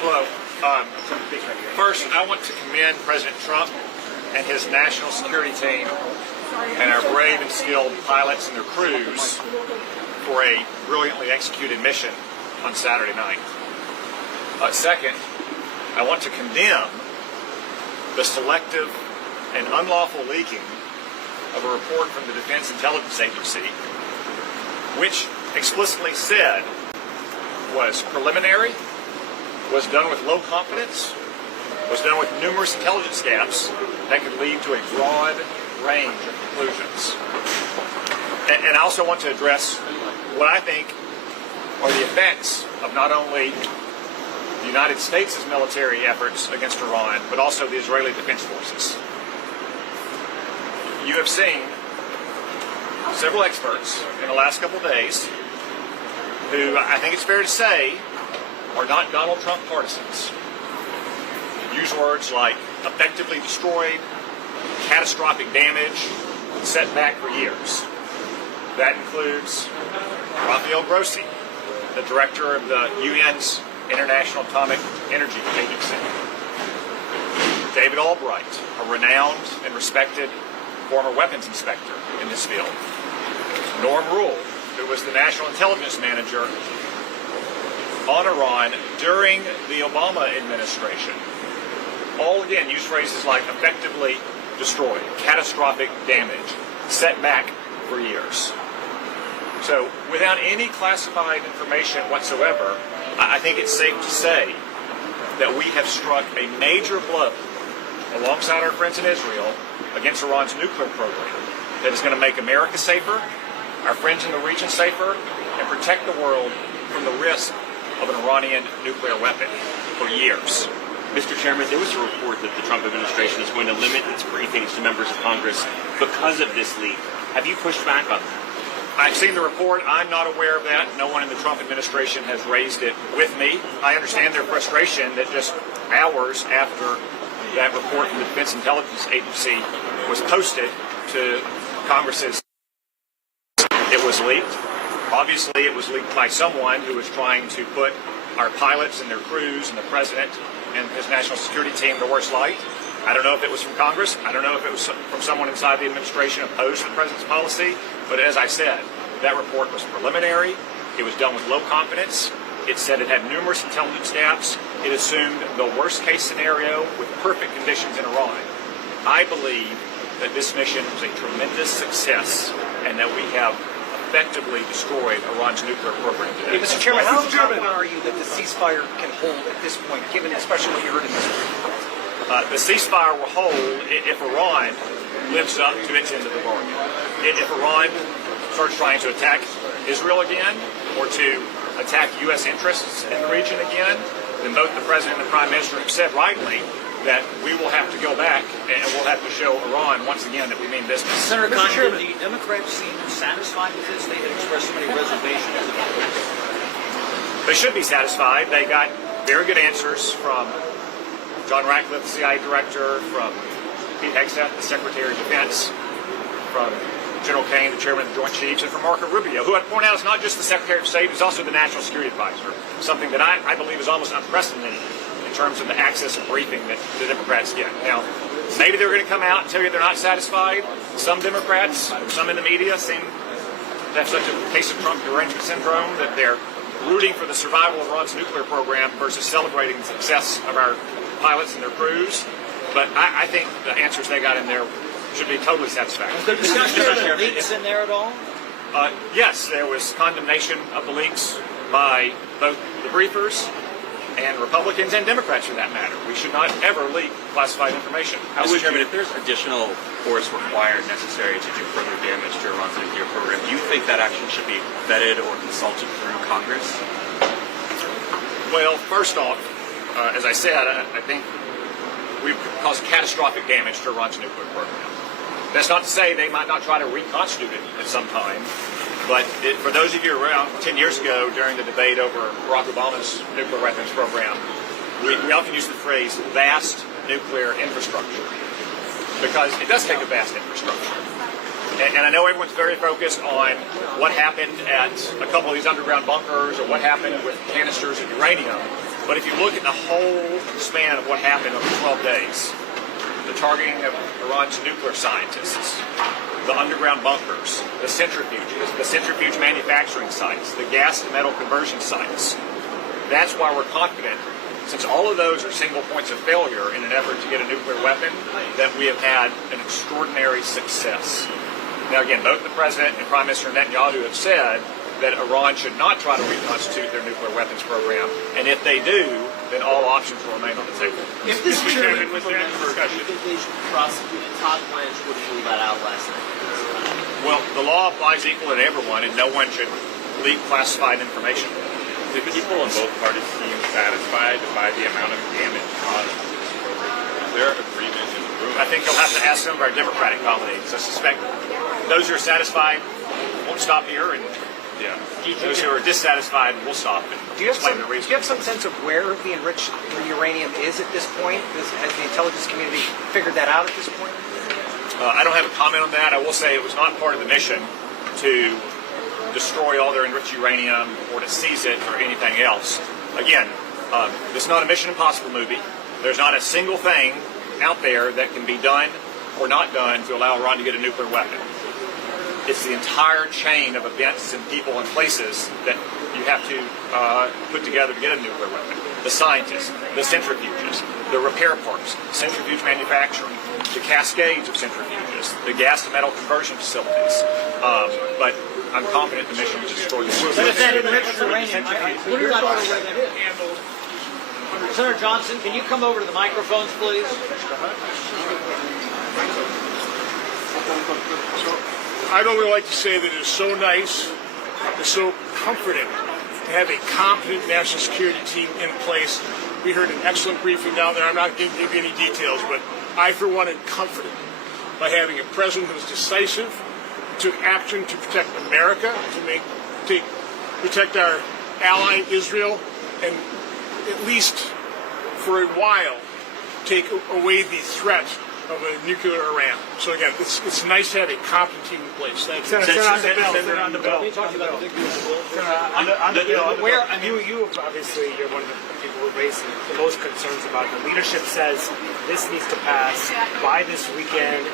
Hello. First, I want to commend President Trump and his national security team and our brave and skilled pilots and their crews for a brilliantly executed mission on Saturday night. Second, I want to condemn the selective and unlawful leaking of a report from the Defense Intelligence Agency, which explicitly said was preliminary, was done with low confidence, was done with numerous intelligence gaps that could lead to a broad range of conclusions. And I also want to address what I think are the effects of not only the United States' military efforts against Iran, but also the Israeli Defense Forces. You have seen several experts in the last couple of days who I think it's fair to say are not Donald Trump partisans. Use words like effectively destroyed, catastrophic damage, set back for years. That includes Rafael Grossi, the director of the UN's International Atomic Energy Agency. David Albright, a renowned and respected former weapons inspector in this field. Norm Rule, who was the National Intelligence Manager on Iran during the Obama administration. All again use phrases like effectively destroyed, catastrophic damage, set back for years. So without any classified information whatsoever, I think it's safe to say that we have struck a major blow alongside our friends in Israel against Iran's nuclear program that is going to make America safer, our friends in the region safer, and protect the world from the risk of an Iranian nuclear weapon for years. Mr. Chairman, there was a report that the Trump administration is going to limit its briefings to members of Congress because of this leak. Have you pushed back on that? I've seen the report. I'm not aware of that. No one in the Trump administration has raised it with me. I understand their frustration that just hours after that report from the Defense Intelligence Agency was posted to Congress's, it was leaked. Obviously, it was leaked by someone who was trying to put our pilots and their crews and the president and his national security team in the worst light. I don't know if it was from Congress. I don't know if it was from someone inside the administration opposed to the president's policy. But as I said, that report was preliminary. It was done with low confidence. It said it had numerous intelligence gaps. It assumed the worst case scenario with perfect conditions in Iran. I believe that this mission was a tremendous success and that we have effectively destroyed Iran's nuclear program today. Hey, Mr. Chairman, how confident are you that the ceasefire can hold at this point, given especially what you heard in this report? The ceasefire will hold if Iran lives up to its end of the bargain. If Iran starts trying to attack Israel again or to attack U.S. interests in the region again, then both the President and the Prime Minister have said rightly that we will have to go back and we'll have to show Iran once again that we mean business. Senator Condon, the Democrats seem satisfied with this. They had expressed so many reservations about this. They should be satisfied. They got very good answers from John Ratcliffe, the CIA director, from Pete Hegseth, the Secretary of Defense, from General Kane, the Chairman of the Joint Chiefs, and from Marco Rubio, who I'd point out is not just the Secretary of State, he's also the National Security Advisor, something that I believe is almost unprecedented in terms of the access and briefing that the Democrats get. Now, maybe they're going to come out and tell you they're not satisfied. Some Democrats, some in the media seem to have such a case of Trump derangement syndrome that they're rooting for the survival of Iran's nuclear program versus celebrating the success of our pilots and their crews. But I think the answers they got in there should be totally satisfactory. Was there discussion of leaks in there at all? Yes, there was condemnation of the leaks by both the briefers and Republicans and Democrats for that matter. We should not ever leak classified information. Mr. Chairman, if there's additional force required necessary to do further damage to Iran's nuclear program, do you think that action should be vetted or consulted through Congress? Well, first off, as I said, I think we've caused catastrophic damage to Iran's nuclear program. That's not to say they might not try to reconstitute it at some time. But for those of you around 10 years ago during the debate over Barack Obama's nuclear weapons program, we often use the phrase vast nuclear infrastructure because it does take a vast infrastructure. And I know everyone's very focused on what happened at a couple of these underground bunkers or what happened with canisters of uranium. But if you look at the whole span of what happened over 12 days, the targeting of Iran's nuclear scientists, the underground bunkers, the centrifuge manufacturing sites, the gas to metal conversion sites, that's why we're confident, since all of those are single points of failure in an effort to get a nuclear weapon, that we have had an extraordinary success. Now again, both the President and Prime Minister Netanyahu have said that Iran should not try to reconstitute their nuclear weapons program, and if they do, then all options will remain on the table. If this chairman was there for discussion, if they should prosecute, Todd Blanche would have ruled that out last night. Well, the law applies equally to everyone, and no one should leak classified information. Do people in both parties seem satisfied by the amount of damage caused? Is there agreement in the room? I think you'll have to ask some of our Democratic colleagues. I suspect those who are satisfied won't stop here, and those who are dissatisfied will stop and explain the reason. Do you have some sense of where the enriched uranium is at this point? Has the intelligence community figured that out at this point? I don't have a comment on that. I will say it was not part of the mission to destroy all their enriched uranium or to seize it or anything else. Again, this is not a Mission Impossible movie. There's not a single thing out there that can be done or not done to allow Iran to get a nuclear weapon. It's the entire chain of events and people and places that you have to put together to get a nuclear weapon. The scientists, the centrifuges, the repair parts, centrifuge manufacturing, the cascades of centrifuges, the gas to metal conversion facilities. But I'm confident the mission was destroyed. But if that enriched uranium, we're not sure where that is. Senator Johnson, can you come over to the microphones, please? I'd only like to say that it's so nice, it's so comforting to have a competent national security team in place. We heard an excellent briefing down there. I'm not going to give you any details, but I, for one, am comforted by having a president who was decisive, who took action to protect America, to protect our ally Israel, and at least for a while take away the threat of a nuclear Iran. So again, it's nice to have a competent team in place. Thank you. Senator, on the bill. Can you talk about the big beautiful? On the bill. Where you obviously you're one of the people who raised the most concerns about it. The leadership says this needs to pass by this weekend.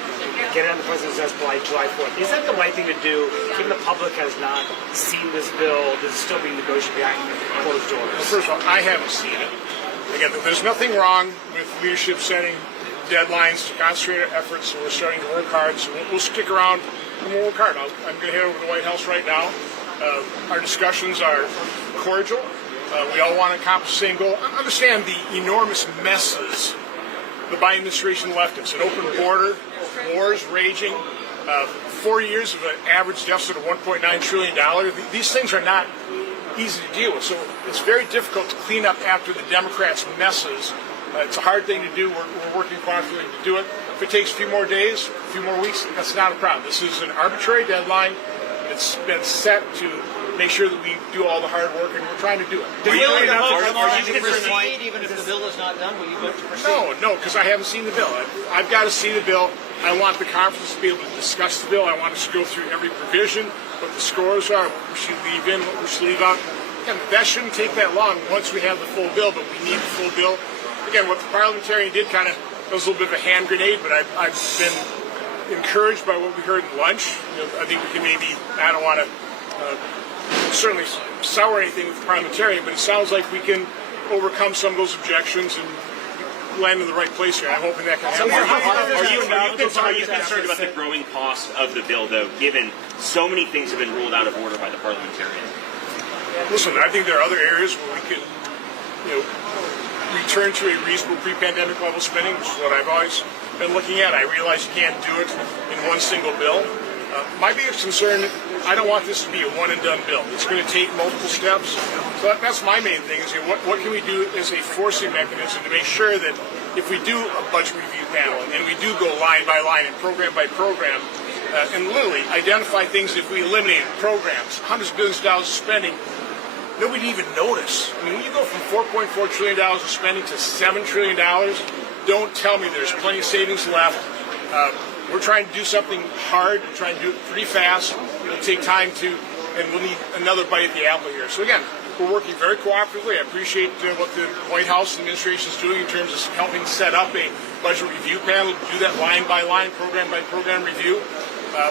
Get it on the president's desk by July 4th. Is that the right thing to do? Given the public has not seen this bill, this is still being negotiated behind closed doors. Well, first of all, I haven't seen it. Again, there's nothing wrong with leadership setting deadlines to concentrate our efforts, so we're starting to work hard. So we'll stick around and we'll work hard. I'm going to head over to the White House right now. Our discussions are cordial. We all want to accomplish the same goal. Understand the enormous messes the Biden administration left us. An open border, wars raging, 4 years of an average deficit of $1.9 trillion. These things are not easy to deal with. So it's very difficult to clean up after the Democrats' messes. It's a hard thing to do. We're working quietly to do it. If it takes a few more days, a few more weeks, that's not a problem. This is an arbitrary deadline. It's been set to make sure that we do all the hard work, and we're trying to do it. Will you proceed even if the bill is not done? Will you vote to proceed? No, because I haven't seen the bill. I've got to see the bill. I want the conference to be able to discuss the bill. I want us to go through every provision, what the scores are, what we should leave in, what we should leave out. And that shouldn't take that long once we have the full bill, but we need the full bill. Again, what the parliamentarian did kind of was a little bit of a hand grenade, but I've been encouraged by what we heard at lunch. I think we can maybe, I don't want to certainly sour anything with the parliamentarian, but it sounds like we can overcome some of those objections and land in the right place here. I'm hoping that can happen. Are you concerned about the growing cost of the bill, though, given so many things have been ruled out of order by the parliamentarian? Listen, I think there are other areas where we can, return to a reasonable pre-pandemic level spending, which is what I've always been looking at. I realize you can't do it in one single bill. My biggest concern, I don't want this to be a one-and-done bill. It's going to take multiple steps. So that's my main thing, is what can we do as a forcing mechanism to make sure that if we do a budget review panel and we do go line by line and program by program, and literally identify things, if we eliminate programs, hundreds of billions of dollars of spending, nobody even notice. I mean, when you go from $4.4 trillion of spending to $7 trillion, don't tell me there's plenty of savings left. we're trying to do something hard. We're trying to do it pretty fast. It'll take time and we'll need another bite at the apple here. So again, we're working very cooperatively. I appreciate what the White House administration is doing in terms of helping set up a budget review panel to do that line by line, program by program review.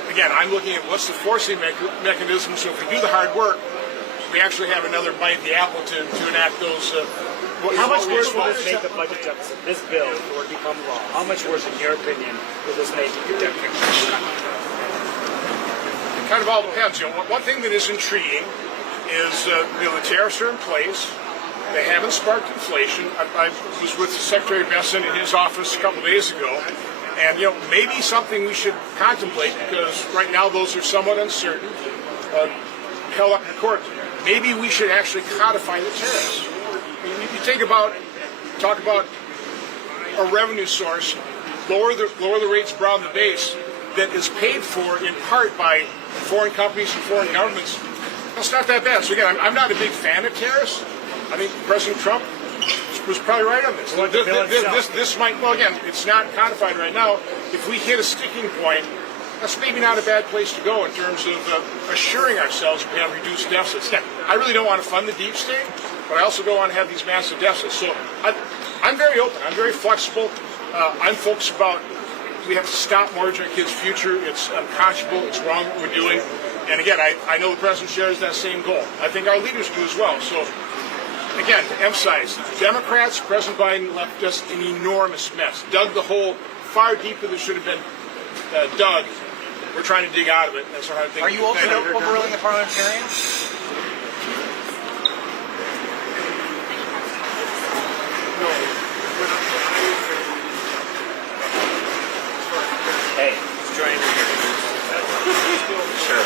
Again, I'm looking at what's the forcing mechanism, so if we do the hard work, we actually have another bite at the apple to enact those. How much worse will this make the budget deficit, this bill, or become law? How much worse, in your opinion, will this make the deficit? It kind of all depends. One thing that is intriguing is the tariffs are in place. They haven't sparked inflation. I was with Secretary Besson in his office a couple of days ago, and maybe something we should contemplate, because right now those are somewhat uncertain, held up in court. Maybe we should actually codify the tariffs. You talk about a revenue source, lower the rates broad the base that is paid for in part by foreign companies and foreign governments. That's not that bad. So again, I'm not a big fan of tariffs. I think President Trump was probably right on this. This might, well again, it's not codified right now. If we hit a sticking point, that's maybe not a bad place to go in terms of assuring ourselves we have reduced deficits. Now, I really don't want to fund the deep state, but I also don't want to have these massive deficits. So I'm very open. I'm very flexible. I'm focused about we have to stop mortgaging our kids' future. It's unconscionable. It's wrong what we're doing. And again, I know the president shares that same goal. I think our leaders do as well. So again, to emphasize, Democrats, President Biden left us an enormous mess. Dug the hole far deeper than should have been dug. We're trying to dig out of it. That's our hard thing. Are you open to overruling the parliamentarians? Hey, it's joining here. Sure.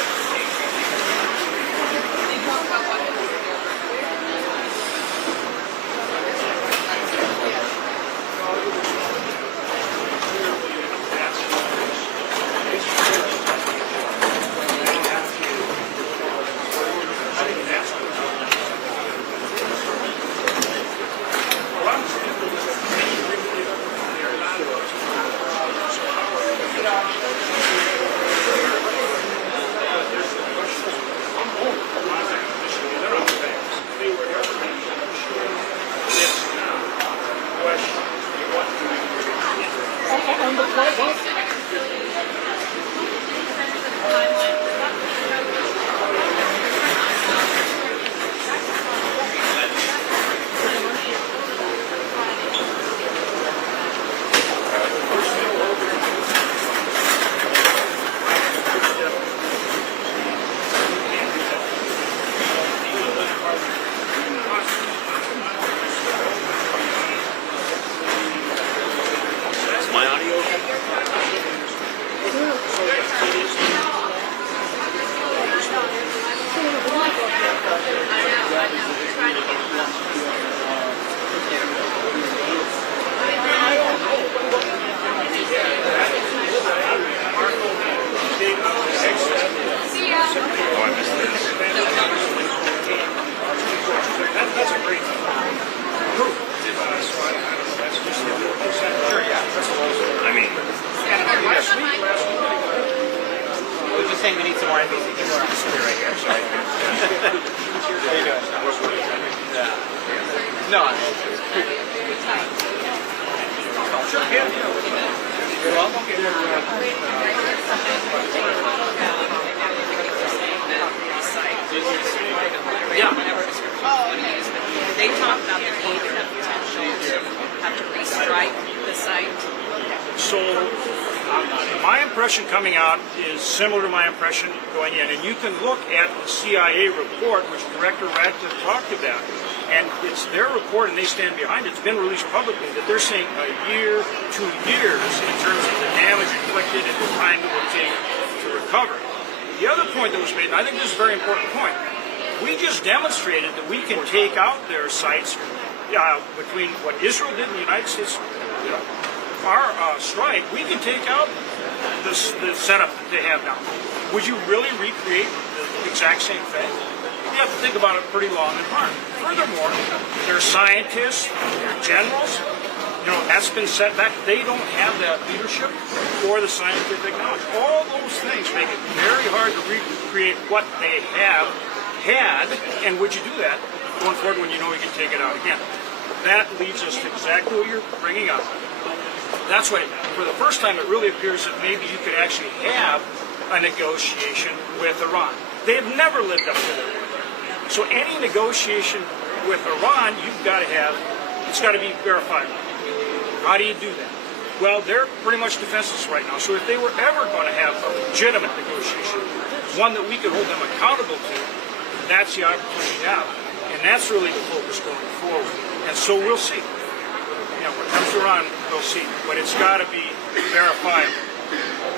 We need some more NBC. Right here. Sorry. How you doing? No. You're welcome. Yeah. They talk about the need and the potential to have to restrike the site. So my impression coming out is similar to my impression going in. And you can look at the CIA report, which Director Radcliffe talked about. And it's their report, and they stand behind it. It's been released publicly that they're saying a year, 2 years in terms of the damage inflicted and the time it will take to recover. The other point that was made, and I think this is a very important point, we just demonstrated that we can take out their sites between what Israel did and the United States, our strike. We can take out the setup that they have now. Would you really recreate the exact same thing? You have to think about it pretty long and hard. Furthermore, they're scientists, they're generals. that's been set back. They don't have that leadership or the scientific knowledge. All those things make it very hard to recreate what they have had. And would you do that going forward when you know you can take it out again? That leads us to exactly what you're bringing up. That's why, for the first time, it really appears that maybe you could actually have a negotiation with Iran. They have never lived up to their word. So any negotiation with Iran, it's got to be verifiable. How do you do that? Well, they're pretty much defenseless right now. So if they were ever going to have a legitimate negotiation, one that we could hold them accountable to, that's the opportunity now. And that's really the focus going forward. And so we'll see. When it comes to Iran, we'll see. But it's got to be verifiable.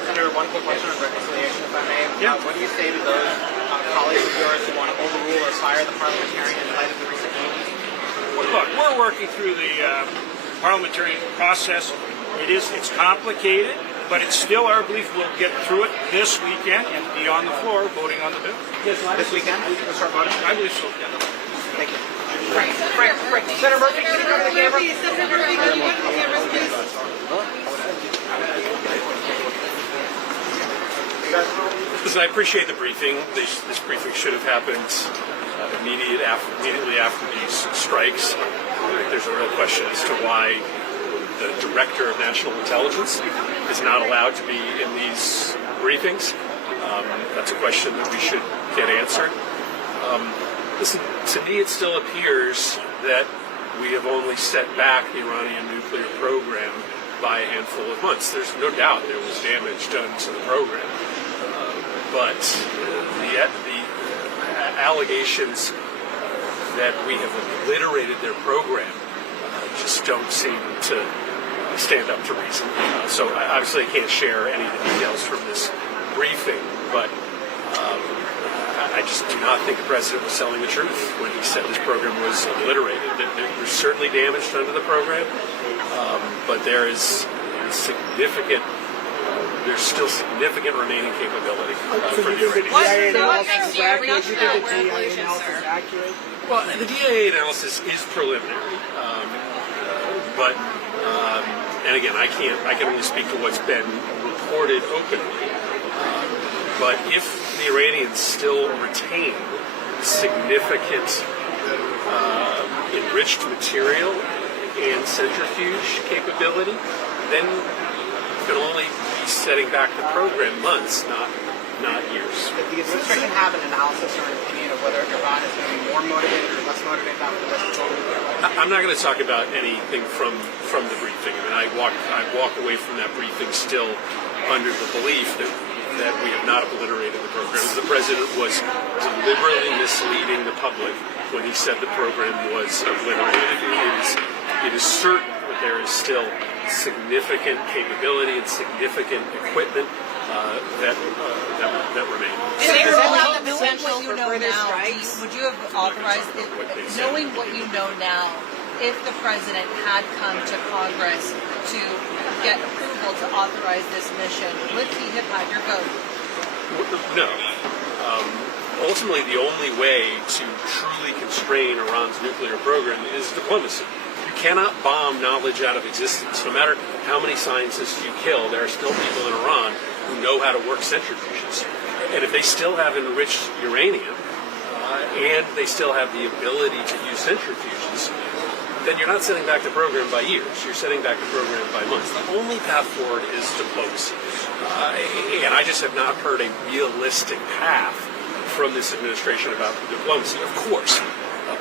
Senator, one quick question on reconciliation, if I may. Yeah. What do you say to those colleagues of yours who want to overrule or fire the parliamentarian in light of the recent news? Look, we're working through the parliamentary process. It's complicated, but it's still our belief we'll get through it this weekend and be on the floor voting on the bill. This weekend? We'll start voting? I believe so. Thank you. Frank. Senator Murphy, can you go to the camera? Senator Murphy, can you go to the camera, please? Listen, I appreciate the briefing. This briefing should have happened immediately after these strikes. There's a real question as to why the Director of National Intelligence is not allowed to be in these briefings. That's a question that we should get answered. Listen, to me it still appears that we have only set back the Iranian nuclear program by a handful of months. There's no doubt there was damage done to the program. But the allegations that we have obliterated their program just don't seem to stand up to reason. So I obviously can't share any of the details from this briefing, but I just do not think the president was telling the truth when he said this program was obliterated. There was certainly damage done to the program, but there's still significant remaining capability for the Iranians. What makes you not sure we're in collusion, sir? Well, the DIA analysis is preliminary, and again, I can only speak to what's been reported openly. But if the Iranians still retain significant enriched material and centrifuge capability, then you can only be setting back the program months, not years. Did the administration have an analysis or an opinion of whether Iran is going to be more motivated or less motivated after the rest of the I'm not going to talk about anything from the briefing. I mean, I walk away from that briefing still under the belief that we have not obliterated the program. The president was deliberately misleading the public when he said the program was obliterated. It is certain that there is still significant capability and significant equipment that remain. If they rule out the potential for further strikes, would you have authorized it, knowing what you know now, if the president had come to Congress to get approval to authorize this mission, would he have had your vote? No. Ultimately, the only way to truly constrain Iran's nuclear program is diplomacy. You cannot bomb knowledge out of existence. No matter how many scientists you kill, there are still people in Iran who know how to work centrifuges. And if they still have enriched uranium, and they still have the ability to use centrifuges, then you're not setting back the program by years. You're setting back the program by months. The only path forward is diplomacy. And I just have not heard a realistic path from this administration about diplomacy. Of course,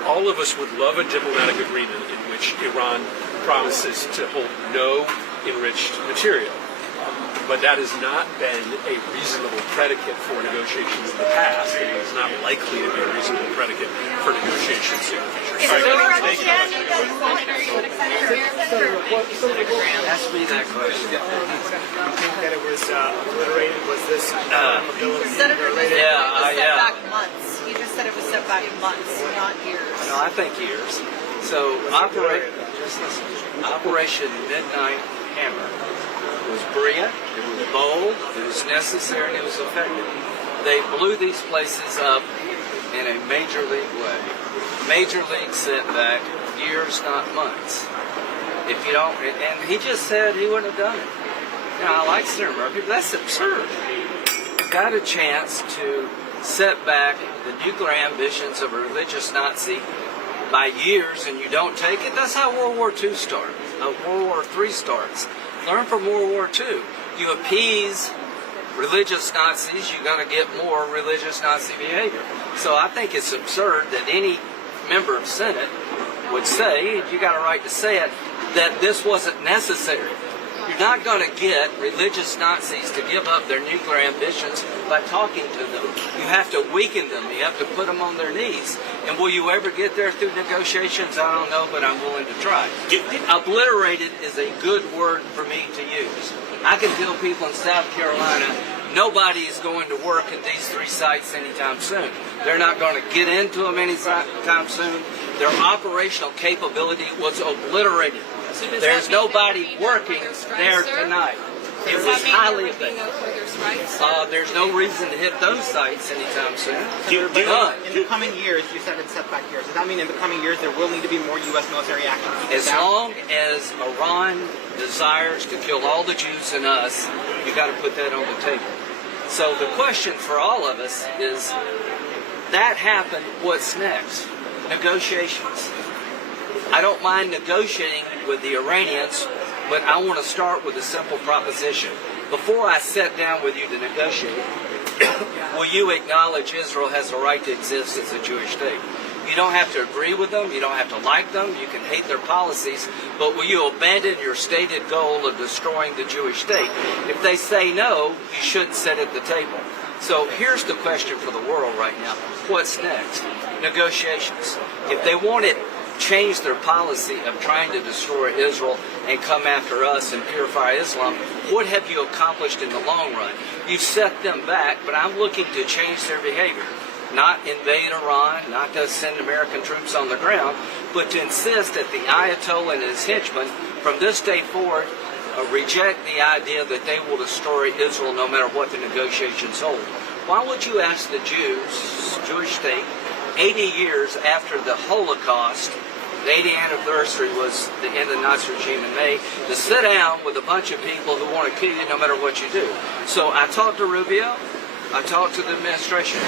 all of us would love a diplomatic agreement in which Iran promises to hold no enriched material. But that has not been a reasonable predicate for negotiations in the past, and it is not likely to be a reasonable predicate for negotiations in the future. Is there a understanding that you would accept Ask me that question. You think that it was obliterated? Was this Senator just said it was set back months. He just said it was set back months, not years. No, I think years. So Operation Midnight Hammer was brilliant, it was bold, it was necessary, and it was effective. They blew these places up in a major league way. Major league setback, years, not months. If you don't, and he just said he wouldn't have done it. You know, I like Senator Murphy, but that's absurd. You got a chance to set back the nuclear ambitions of a religious Nazi by years, and you don't take it. That's how World War II started. World War III starts. Learn from World War II. You appease religious Nazis, you got to get more religious Nazi behavior. So I think it's absurd that any member of Senate would say, and you got a right to say it, that this wasn't necessary. You're not going to get religious Nazis to give up their nuclear ambitions by talking to them. You have to weaken them. You have to put them on their knees. And will you ever get there through negotiations? I don't know, but I'm willing to try. Obliterated is a good word for me to use. I can tell people in South Carolina, nobody is going to work at these 3 sites anytime soon. They're not going to get into them anytime soon. Their operational capability was obliterated. There's nobody working there tonight. It was highly effective. There's no reason to hit those sites anytime soon. In the coming years, you said it's set back years. Does that mean in the coming years there will need to be more U.S. military action? As long as Iran desires to kill all the Jews and us, you got to put that on the table. So the question for all of us is, that happened, what's next? Negotiations. I don't mind negotiating with the Iranians, but I want to start with a simple proposition. Before I sit down with you to negotiate, will you acknowledge Israel has a right to exist as a Jewish state? You don't have to agree with them, you don't have to like them, you can hate their policies, but will you abandon your stated goal of destroying the Jewish state? If they say no, you should sit at the table. So here's the question for the world right now. What's next? Negotiations. If they want to change their policy of trying to destroy Israel and come after us and purify Islam, what have you accomplished in the long run? You've set them back, but I'm looking to change their behavior. Not invade Iran, not to send American troops on the ground, but to insist that the Ayatollah and his henchmen from this day forward reject the idea that they will destroy Israel no matter what the negotiations hold. Why would you ask the Jewish state, 80 years after the Holocaust, the 80th anniversary was the end of the Nazi regime in May, to sit down with a bunch of people who want to kill you no matter what you do? So I talked to Rubio, I talked to the administration.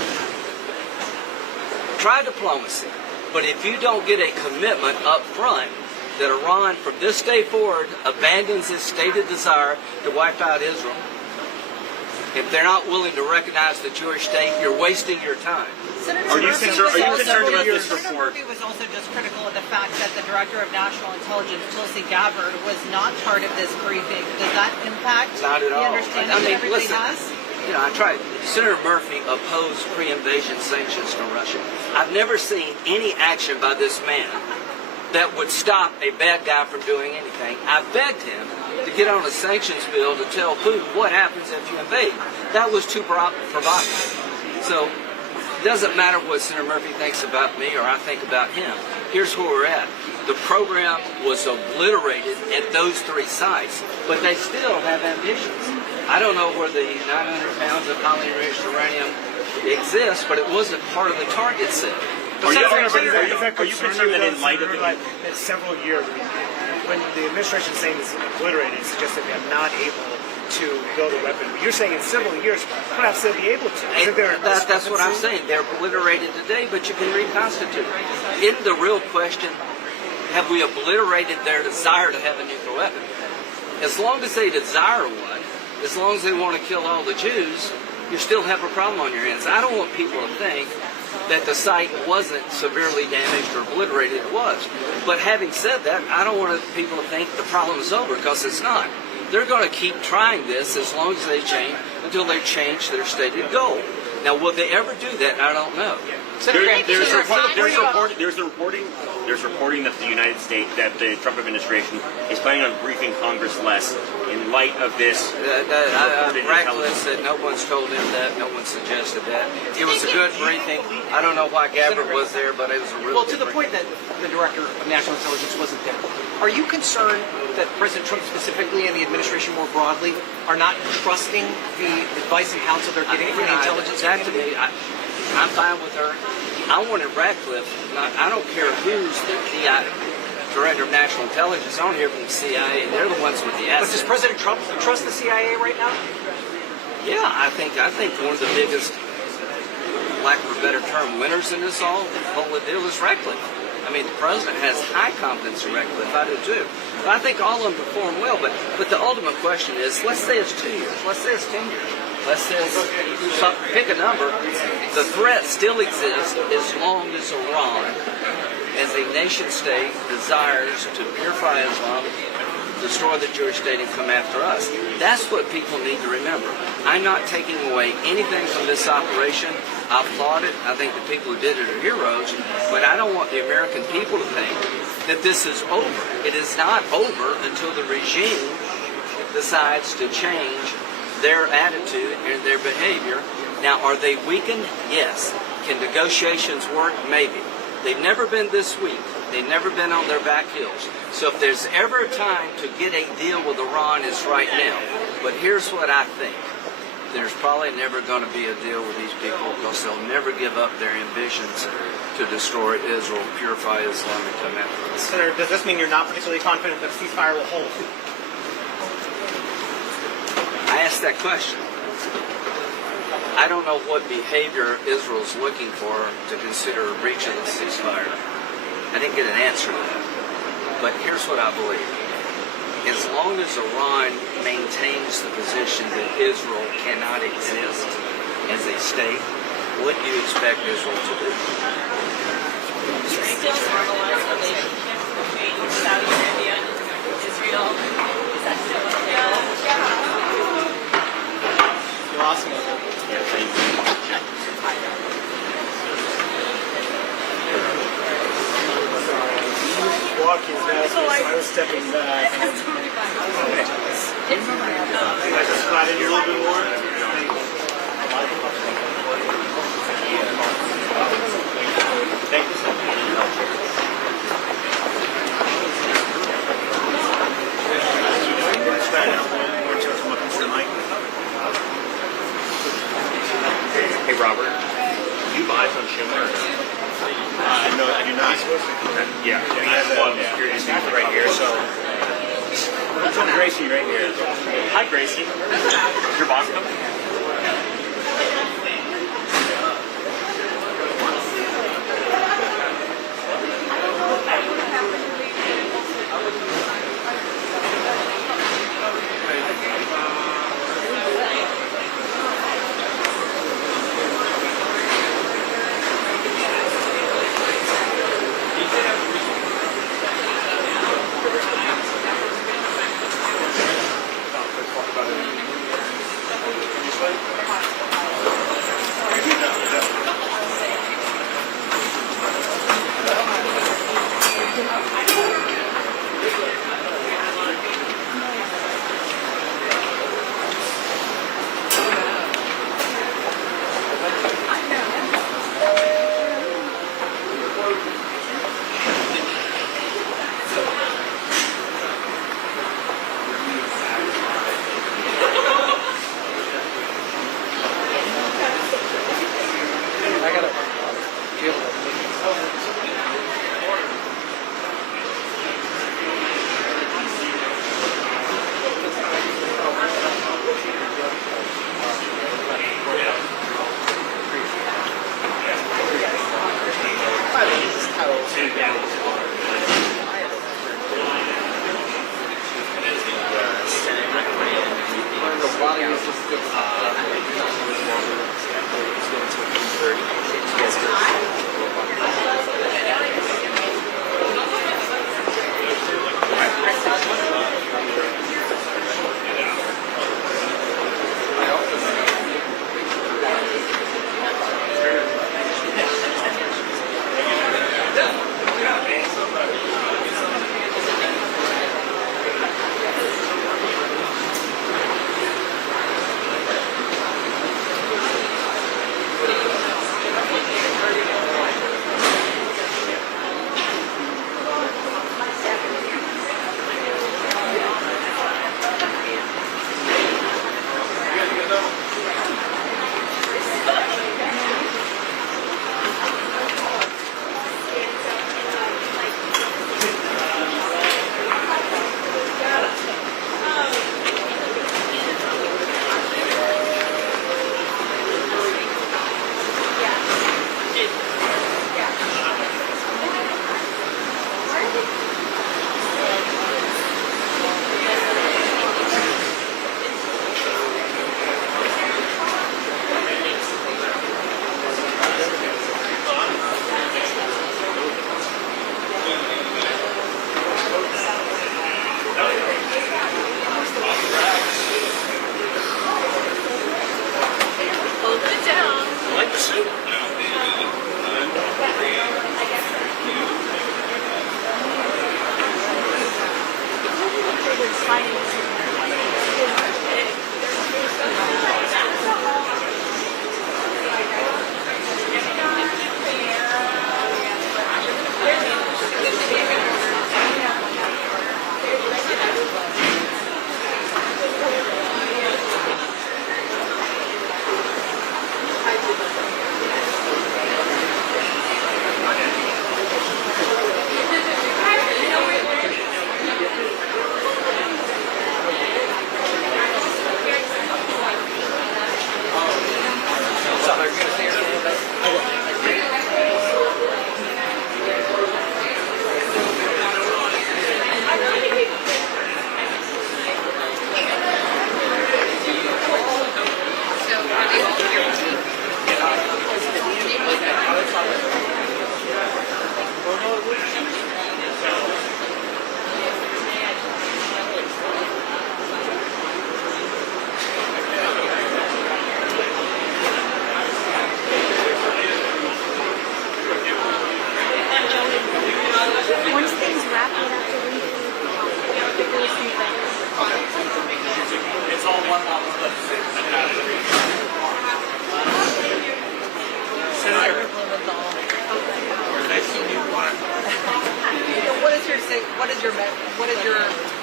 Try diplomacy, but if you don't get a commitment up front that Iran from this day forward abandons its stated desire to wipe out Israel, if they're not willing to recognize the Jewish state, you're wasting your time. Senator Are you Murphy concerned about this Senator report? Murphy was also just critical of the fact that the Director of National Intelligence, Tulsi Gabbard, was not part of this briefing. Does that impact Not at the all. understanding I mean, that everybody listen, has? You know, I tried. Senator Murphy opposed pre-invasion sanctions from Russia. I've never seen any action by this man that would stop a bad guy from doing anything. I begged him to get on a sanctions bill to tell Putin what happens if you invade. That was too provocative. So it doesn't matter what Senator Murphy thinks about me or I think about him. Here's where we're at. The program was obliterated at those 3 sites, but they still have ambitions. I don't know where the 900 pounds of highly enriched uranium exists, but it wasn't part of the target set. Are you Are you concerned that in light of the... in several years, when the administration is saying it's obliterated, it suggests that they're not able to build a weapon. But you're saying in several years, perhaps they'll be able to. That's what I'm saying. They're obliterated today, but you can reconstitute. Isn't the real question, have we obliterated their desire to have a nuclear weapon? As long as they desire one, as long as they want to kill all the Jews, you still have a problem on your hands. I don't want people to think that the site wasn't severely damaged or obliterated. It was. But having said that, I don't want people to think the problem is over, because it's not. They're going to keep trying this as long as they change, until they change their stated goal. Now, will they ever do that? I don't know. There's reporting that the United States, that the Trump administration is planning on briefing Congress less in light of this. Ratcliffe said no one's told him that, no one suggested that. It was a good briefing. I don't know why Gabbard was there, but it was a really Well, to the point that the Director of National Intelligence wasn't there, are you concerned that President Trump specifically and the administration more broadly are not trusting the advice and counsel they're getting from the intelligence that to community? me, I'm fine with her. I wanted Ratcliffe. I don't care who's the Director of National Intelligence. I don't hear from the CIA. They're the ones with the But assets. does President Trump trust the CIA right now? Yeah, I think one of the biggest, lack of a better term, winners in this whole deal is Ratcliffe. I mean, the president has high confidence in Ratcliffe. I do too. But I think all of them perform well. But the ultimate question is, let's say it's 2 years. Let's say it's 10 years. Let's say it's pick a number. The threat still exists as long as Iran, as a nation state, desires to purify Islam, destroy the Jewish state, and come after us. That's what people need to remember. I'm not taking away anything from this operation. I applaud it. I think the people who did it are heroes. But I don't want the American people to think that this is over. It is not over until the regime decides to change their attitude and their behavior. Now, are they weakened? Yes. Can negotiations work? Maybe. They've never been this weak. They've never been on their back heels. So if there's ever a time to get a deal with Iran, it's right now. But here's what I think. There's probably never going to be a deal with these people because they'll never give up their ambitions to destroy Israel, purify Islam, and come after us. Senator, does this mean you're not particularly confident that a ceasefire will hold? I asked that question. I don't know what behavior Israel's looking for to consider a breach of the ceasefire. I didn't get an answer to that. But here's what I believe. As long as Iran maintains the position that Israel cannot exist as a state, what do you expect Israel to do? Still normalize relationship between Saudi Arabia and Israel. Is that still on the table? You lost me. Walking fast, so I was stepping back. I just slide in here a little bit more. Thank you so much. Hey, Robert, do you buy on Schumer? No, I do not. Okay. Yeah, I have one curious right here. So, that's on Gracie right here. Hi, Gracie. Is your boss coming?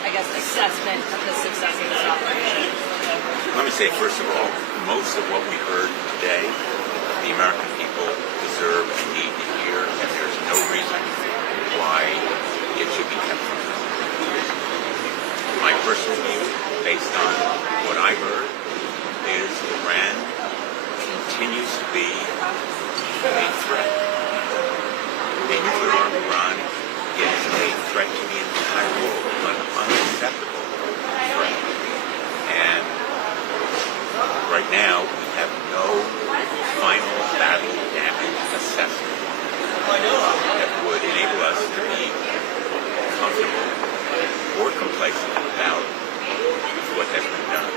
I guess, assessment of the success of this operation? Let me say, first of all, most of what we heard today, the American people deserve and need to hear, and there's no reason why it should be kept from them. My personal view, based on what I heard, is Iran continues to be a threat. A nuclear armed Iran is a threat to the entire world, an unacceptable threat. And right now, we have no final battle damage assessment that would enable us to be comfortable or complacent about what has been done.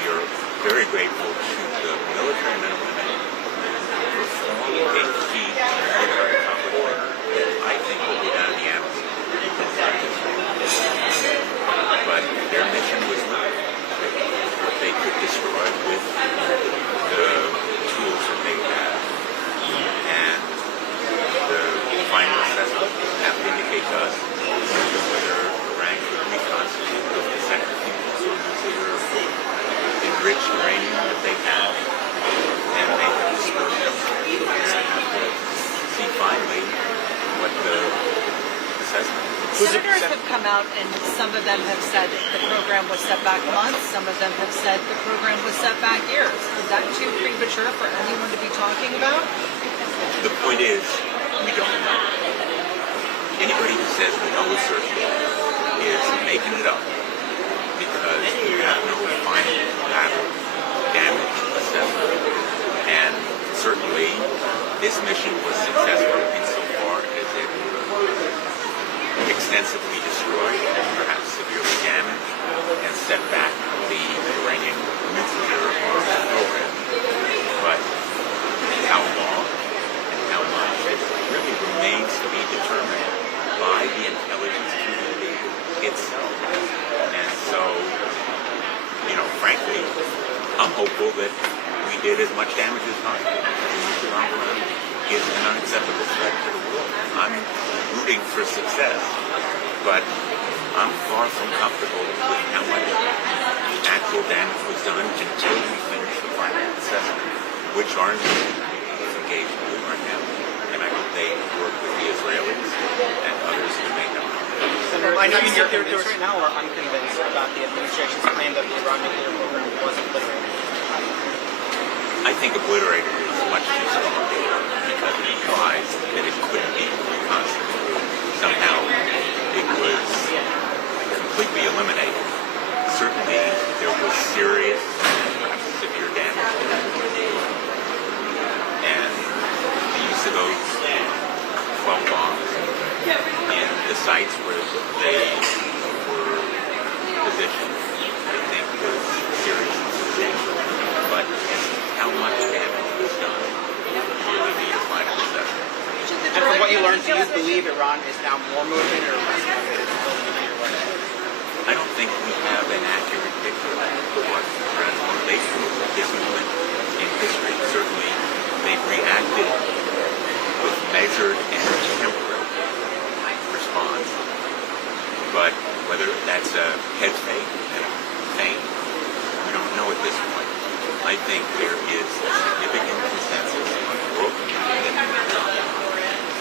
We are very grateful to the military men and women who performed a feat of military accomplishment that I think will go down in the annals. But their mission was not what they could destroy with the tools that they have. And the final assessment will have to indicate to us whether Iran could reconstitute the centrifuges or nuclear enriched uranium that they have, and they have dispersed them. We have to see finally what the assessment is. Senators have come out and some of them have said the program was set back months, some of them have said the program was set back years. Is that too premature for anyone to be talking about? The point is, we don't know. Anybody who says we know with certainty is making it up because we have no final battle damage assessment. And certainly, this mission was successful insofar as it extensively destroyed and perhaps severely damaged and set back the Iranian nuclear arms program. But how long and how much, it really remains to be determined by the intelligence community itself. And so, frankly, I'm hopeful that we did as much damage as possible. The nuclear arm is an unacceptable threat to the world. I'm rooting for success, but I'm far from comfortable with how much actual damage was done until we finish the final assessment, which our community is engaged in doing right now. And I hope they work with the Israelis and others who may have. Senator, I know you're convinced right now or unconvinced about the administration's claim that the Iran nuclear program was obliterated? I think obliterated is much too strong because it implies that it couldn't be reconstituted. Somehow it was completely eliminated. Certainly there was serious and perhaps severe damage to that. And the use of those 12 bombs in the sites where they were positioned, I think was serious and substantial. But how much damage was done really needs a final assessment. And from what you learned, do you believe Iran is now more moving or less moving? I don't think we have an accurate picture of what Iran's motivation is movement in history. Certainly, they've reacted with measured and temperate response. But whether that's a head fake and a feint, we don't know at this point. I think there is a significant consensus on the world community that Iran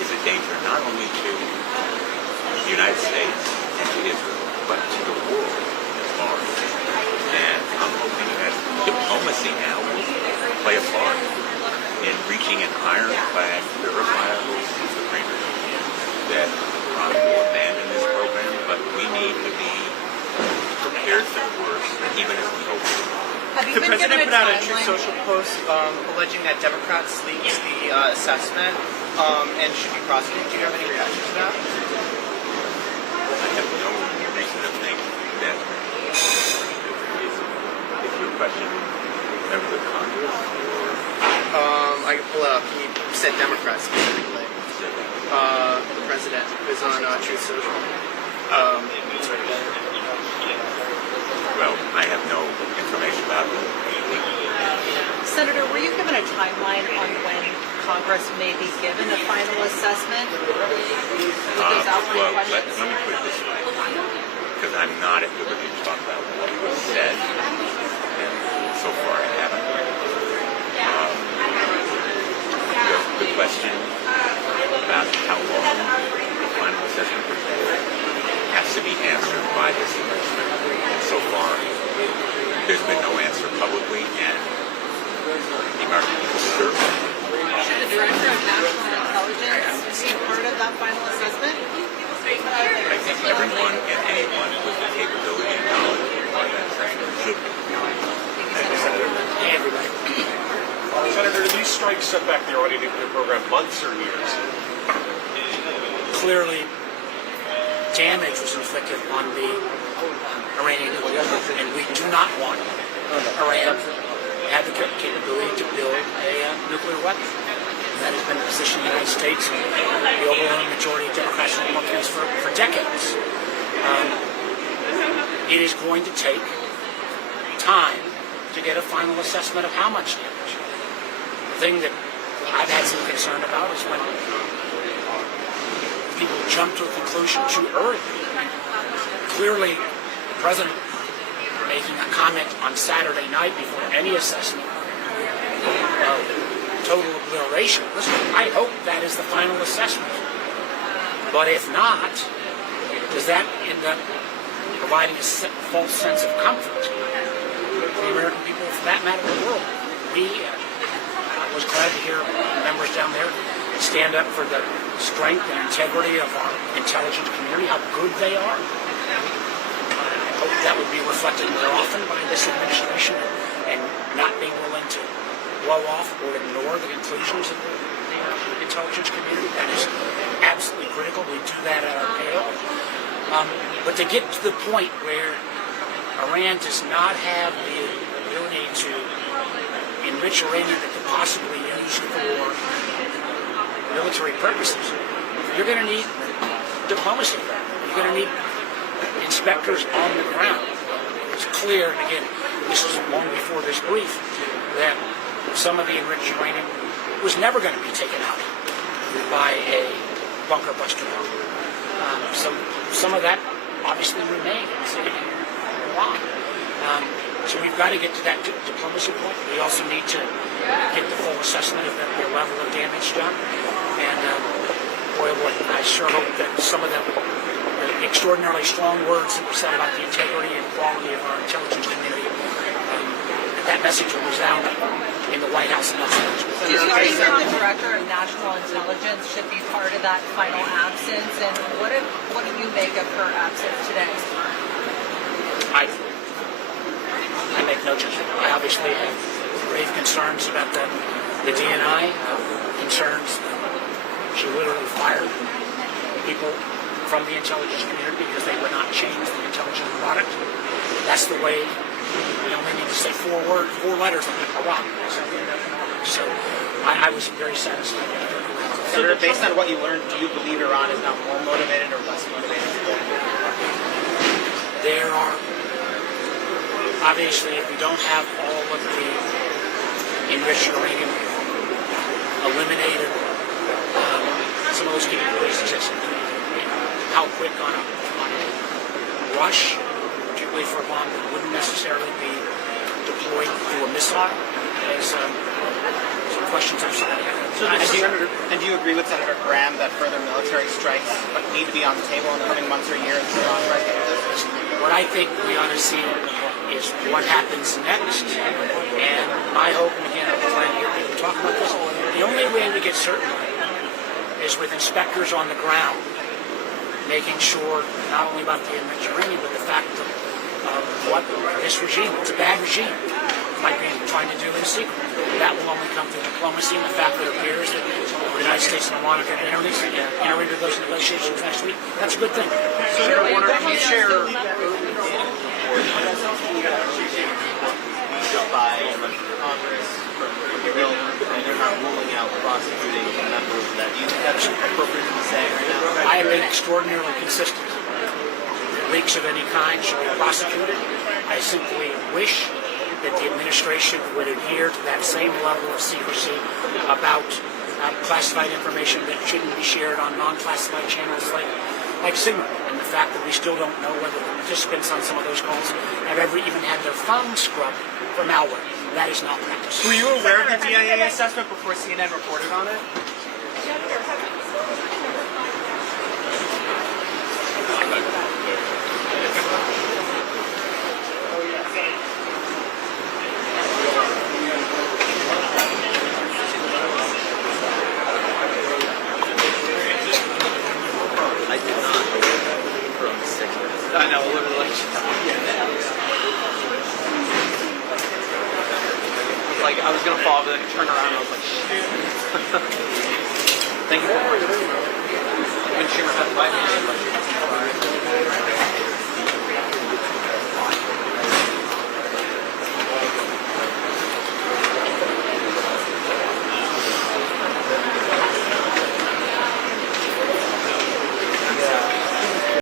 is a danger not only to the United States and to Israel, but to the world at large. And I'm hoping that diplomacy now will play a part in reaching an ironclad, verifiable agreement that Iran will abandon this program, but we need to be prepared for the worst, even as we hope for. The president put out a Truth Social post alleging that Democrats leaked the assessment and should be prosecuted. Do you have any reaction to that? I have no reason to think that if your question members of Congress or I can pull it up. He said Democrats specifically. The president is on Truth Social. Well, I have no information about it. Senator, were you given a timeline on when Congress may be given a final assessment with those outlying Let questions? me put it this way, because I'm not at liberty to talk about what was said, and so far I haven't. The question about how long the final assessment report has to be answered by this administration. And so far, there's been no answer publicly, and the American people deserve it. Should the Director of National Intelligence be part of that final assessment? I think everyone and anyone with the capability and knowledge of that training should be. Senator, do these strikes set back the Iranian nuclear program months or years? Clearly, damage was inflicted on the Iranian nuclear, and we do not want Iran to have the capability to build a nuclear weapon. That has been the position of the United States and the overwhelming majority of Democrats and Republicans for decades. It is going to take time to get a final assessment of how much damage. The thing that I've had some concern about is when people jump to a conclusion too early. Clearly, the President making a comment on Saturday night before any assessment of total obliteration. Listen, I hope that is the final assessment. But if not, does that end up providing a false sense of comfort for the American people, for that matter, the world? I was glad to hear members down there stand up for the strength and integrity of our intelligence community, how good they are. I hope that would be reflected more often by this administration and not being willing to blow off or ignore the conclusions of the intelligence community. That is absolutely critical. We do that at our peril. But to get to the point where Iran does not have the ability to enrich uranium that could possibly use for military purposes, you're going to need diplomacy. You're going to need inspectors on the ground. It's clear, and again, this is long before this brief, that some of the enriched uranium was never going to be taken out by a bunker buster bomb. Some of that obviously remains in Iran. So we've got to get to that diplomacy point. We also need to get the full assessment of the level of damage done. And boy, I sure hope that some of the extraordinarily strong words that were said about the integrity and quality of our intelligence community, that message will resound in the White House and elsewhere. Do you think that the Director of National Intelligence should be part of that final absence? And what do you make of her absence today? I make no judgment. I obviously have grave concerns about the DNI, concerns. She literally fired people from the intelligence community because they would not change the intelligence product. That's the way. You only need to say four letters like Iraq. So I was very satisfied. Senator, based on what you learned, do you believe Iran is now more motivated or less motivated? There are, obviously, if we don't have all of the enriched uranium eliminated, some of those capabilities exist. How quick on a rush, particularly for a bomb that wouldn't necessarily be deployed through a missile, is some questions I've started. And do you agree with Senator Graham that further military strikes need to be on the table in the coming months or years? What I think we ought to see is what happens next. And my hope, and again, I'm glad to hear people talk about this, the only way we get certainty is with inspectors on the ground, making sure not only about the enriched uranium, but the fact of what this regime, it's a bad regime, might be trying to do in secret. That will only come through diplomacy and the fact that it appears that the United States and Iran are going to enter into those negotiations next week. That's a good thing. Senator Warner, can you share by Congress from the bill, and they're not ruling out prosecuting members of that? Do you think that's appropriate to be saying right now? I have been extraordinarily consistent. Leaks of any kind should be prosecuted. I simply wish that the administration would adhere to that same level of secrecy about classified information that shouldn't be shared on non-classified channels like Signal, and the fact that we still don't know whether the participants on some of those calls have ever even had their phones scrubbed for malware. That is not practice. Were you aware of the DIA assessment before CNN reported on it? I know, literally. Like, I was gonna fall, but then turn around and I was like, shit. Thank you. When she was at 5 minutes.